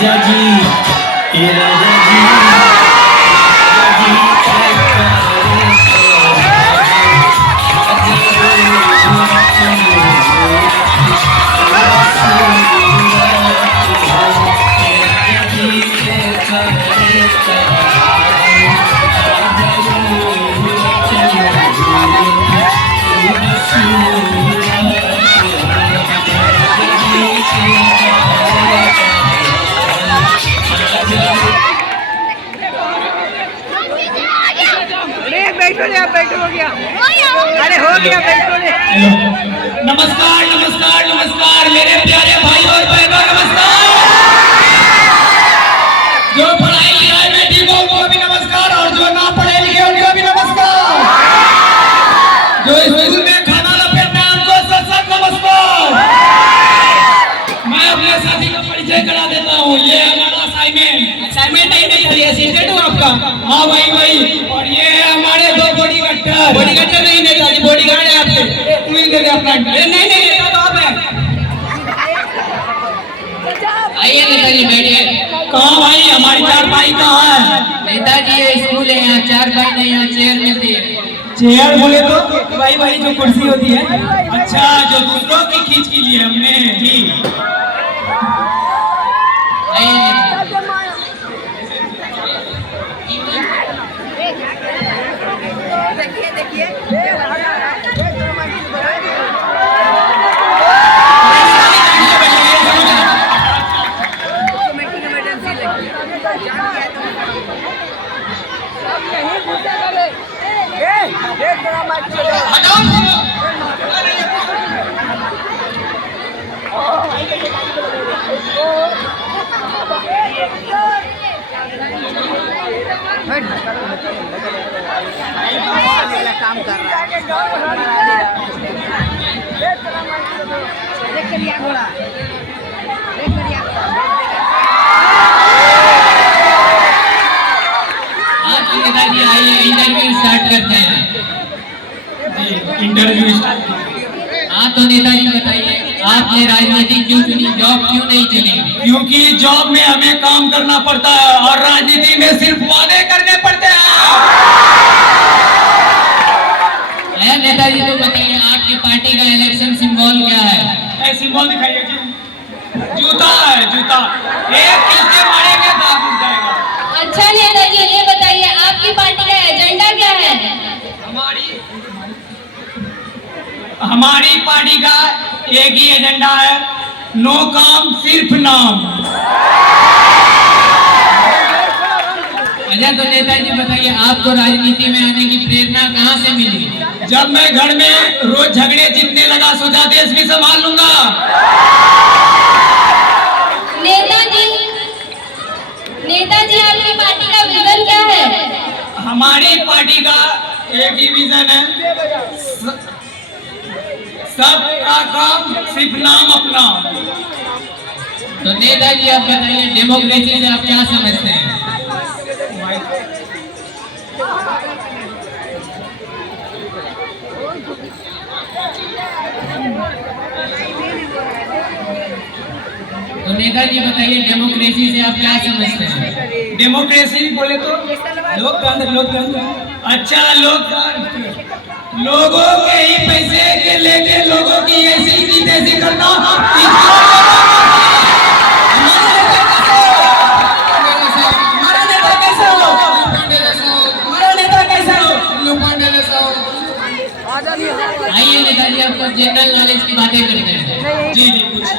जाजी ये राजा जी बैठो हो गया। अरे हो गया बैठो। नमस्कार नमस्कार नमस्कार मेरे प्यारे भाई और बहनों, नमस्कार। जो पढ़ाई लिखाई में ठीक हो उनको भी नमस्कार, और जो ना पढ़े लिखे उनको भी नमस्कार। जो स्कूल में खाना लपेटते हैं उनको सत सत नमस्कार। मैं अपने साथी का परिचय करा देता हूँ। ये हमारा असाइनमेंट नहीं असिस्टेंट हूँ आपका। हाँ वही। और ये है हमारे दो बॉडीगार्ड नहीं नेताजी, बॉडीगार्ड है आपके। तू ही दे दे अपना। नहीं नेता तो आप है। आइए नेताजी बैठिए। कहाँ भाई हमारी चारपाई कहाँ है? नेताजी ये स्कूल है, यहाँ चारपाई नहीं यहाँ चेयर मिलती है। चेयर बोले तो भाई जो कुर्सी होती है। अच्छा, जो दूसरों की खींच के लिए हमने जी। आइए देखिए काम कर रहा है। नेताजी आइए इंटरव्यू स्टार्ट करते हैं। Interview start. हाँ तो नेताजी बताइए आपने राजनीति क्यों चुनी, जॉब क्यों नहीं चुनी? क्योंकि जॉब में हमें काम करना पड़ता है और राजनीति में सिर्फ वादे करने पड़ते हैं। नेताजी तो बताइए आपकी पार्टी का इलेक्शन सिंबल क्या है? सिंबल दिखाइए जी। जूता है, जूता। एक किसके मारेंगे दाग उठ जाएगा। अच्छा नेताजी ये बताइए आपकी पार्टी का एजेंडा क्या है? हमारी पार्टी का एक ही एजेंडा है, नो काम सिर्फ नाम। अच्छा तो नेताजी बताइए आपको राजनीति में आने की प्रेरणा कहाँ से मिली? जब मैं घर में रोज झगड़े जीतने लगा, सोचा देश भी संभाल लूंगा। नेताजी आपकी पार्टी का विजन क्या है? हमारी पार्टी का एक ही विजन है, सबका काम सिर्फ नाम अपना। तो नेताजी आप बताइए डेमोक्रेसी से आप क्या समझते हैं? तो नेताजी बताइए डेमोक्रेसी से आप क्या समझते हैं? डेमोक्रेसी बोले तो लोकतंत्र। अच्छा, लोकतंत्र लोगों के ही पैसे के लेके लोगों की ऐसी तैसी करना। आइए नेताजी आपको जनरल नॉलेज की बातें करते हैं। जी पूछिए।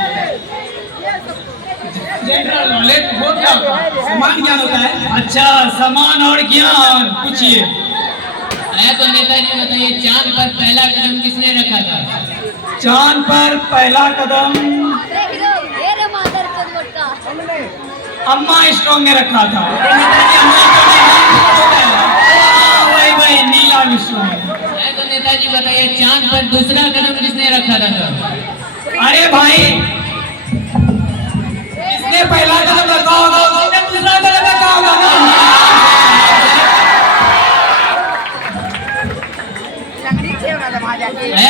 जनरल नॉलेज वो क्या होता है? समान ज्ञान होता है। अच्छा, समान और ज्ञान पूछिए। तो नेताजी बताइए चांद पर पहला कदम किसने रखा था? चांद पर पहला कदम अम्मा स्ट्रॉन्ग ने रखा था। वही नीला स्ट्रॉन्ग। तो नेताजी बताइए चांद पर दूसरा कदम किसने रखा था? अरे भाई, इसने पहला कदम रखा होगा, उसने दूसरा कदम रखा होगा ना।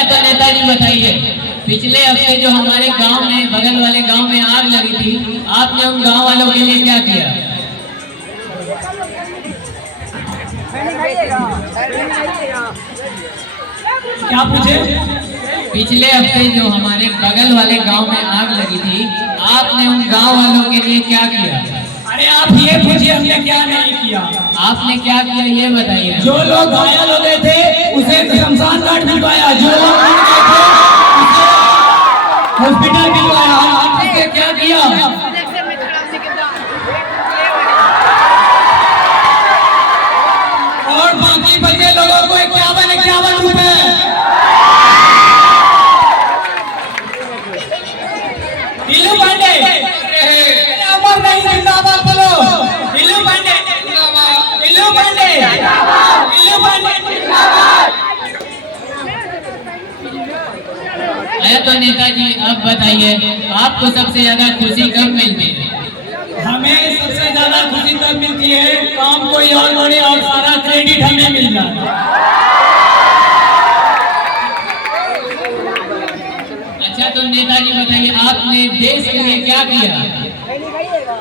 तो नेताजी बताइए पिछले हफ्ते जो हमारे गांव में, बगल वाले गांव में आग लगी थी, आपने उन गांव वालों के लिए क्या किया? क्या पूछे? पिछले हफ्ते जो हमारे बगल वाले गांव में आग लगी थी, आपने उन गांव वालों के लिए क्या किया? अरे आप ये पूछिए हमने क्या नहीं किया। आपने क्या किया ये बताइए। जो लोग घायल हो गए थे उसे शमशान घाट भिजवाया, जो लोग मर गए थे उसे हॉस्पिटल भिजवाया। आपने क्या किया? और बाकी बचे लोगों को 51 रुपए। नीलू पांडे अमर नहीं, जिंदाबाद बोलो। नीलू पांडे जिंदाबाद, नीलू पांडे जिंदाबाद, नीलू पांडे जिंदाबाद। आया तो नेताजी, अब बताइए आपको सबसे ज्यादा खुशी कब मिलती है? हमें सबसे ज्यादा खुशी तब मिलती है काम कोई और करे और सारा क्रेडिट हमें मिल जाए। अच्छा तो नेताजी बताइए, आपने देश के लिए क्या किया?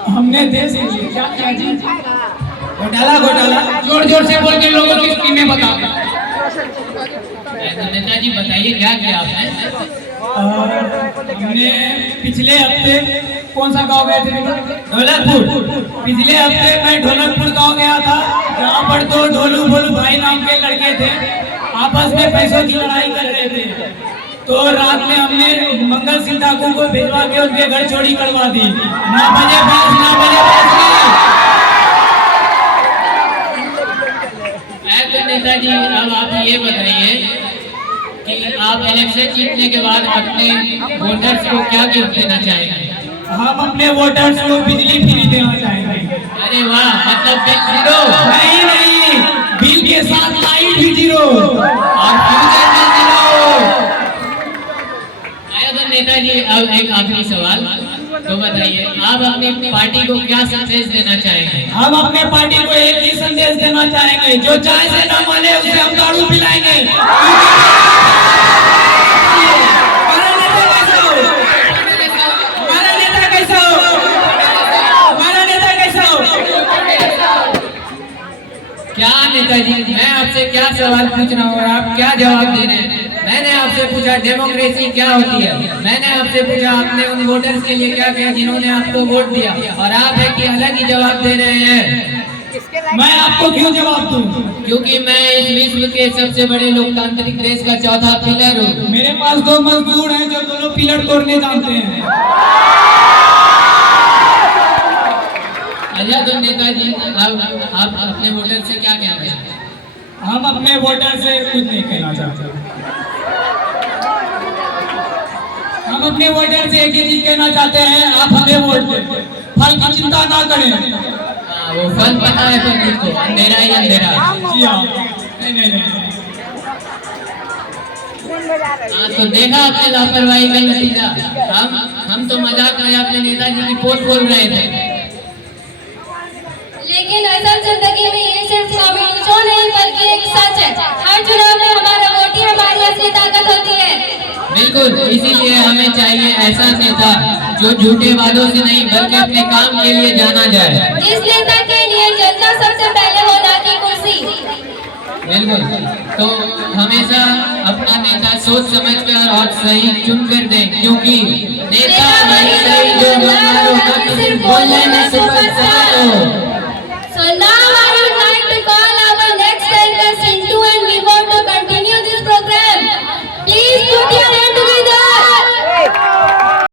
हमने देश के लिए क्या किया जी? घोटाला जोर जोर से बोल के लोगों की स्कीमें बताओ। तो नेताजी बताइए क्या किया आपने? हमने पिछले हफ्ते कौन सा गांव गए थे? ढोलकपुर। पिछले हफ्ते मैं ढोलकपुर गांव गया था, जहाँ पर दो ढोलू भोलू भाई नाम के लड़के थे, आपस में पैसों की लड़ाई कर रहे थे। तो रात में हमने मंगल सिंह ठाकुर को भिजवा के उनके घर चोरी करवा दी। ना बजे बस तो नेताजी अब आप ये बताइए कि आप इलेक्शन जीतने के बाद अपने वोटर्स को क्या गिफ्ट देना चाहेंगे? हम अपने वोटर्स को बिजली फ्री देना चाहेंगे। अरे वाह, मतलब बिल जीरो? नहीं, बिल के साथ लाइट भी जीरो और फ्यूचर बिल जीरो। आया तो नेताजी अब एक आखिरी सवाल, तो बताइए आप अपनी पार्टी को क्या संदेश देना चाहेंगे? हम अपने पार्टी को एक ही संदेश देना चाहेंगे, जो चाय से न माने उसे हम दारू पिलाएंगे। क्या नेताजी, मैं आपसे क्या सवाल पूछ रहा हूँ और आप क्या जवाब दे रहे हैं? मैंने आपसे पूछा डेमोक्रेसी क्या होती है, मैंने आपसे पूछा आपने उन वोटर्स के लिए क्या किया जिन्होंने आपको वोट दिया, और आप है कि अलग ही जवाब दे रहे हैं। मैं आपको क्यों जवाब दूं? क्योंकि मैं इस विश्व के सबसे बड़े लोकतांत्रिक देश का चौथा पिलर हूँ। मेरे पास दो मजदूर हैं जो दोनों पिलर तोड़ने जानते हैं। अच्छा तो नेताजी अब आप अपने वोटर से क्या कहना चाहते हैं? हम अपने वोटर से कुछ नहीं कहना चाहते। हम अपने वोटर से एक ही चीज कहना चाहते हैं, आप हमें वोट दें, फल की चिंता ना करें। वो फल पता है पर किसको? अंधेरा ही अंधेरा। जी हाँ, नहीं। तो देखा आपने लापरवाही का नतीजा। हम तो मजाक में अपने नेताजी की पोल खोल रहे थे, लेकिन असल जिंदगी में ये सिर्फ कॉमेडी शो नहीं बल्कि एक सच है। हर चुनाव में हमारा वोट ही हमारी असली ताकत होती है। बिल्कुल, इसीलिए हमें चाहिए ऐसा नेता जो झूठे वादों से नहीं बल्कि अपने काम के लिए जाना जाए। जिस नेता के लिए जनता सबसे पहले हो, ना कि कुर्सी। बिल्कुल, तो हमेशा अपना नेता सोच समझ कर और सही चुन कर दें, क्योंकि नेता वही सही जो सिर्फ बोलने में सुपरस्टार हो।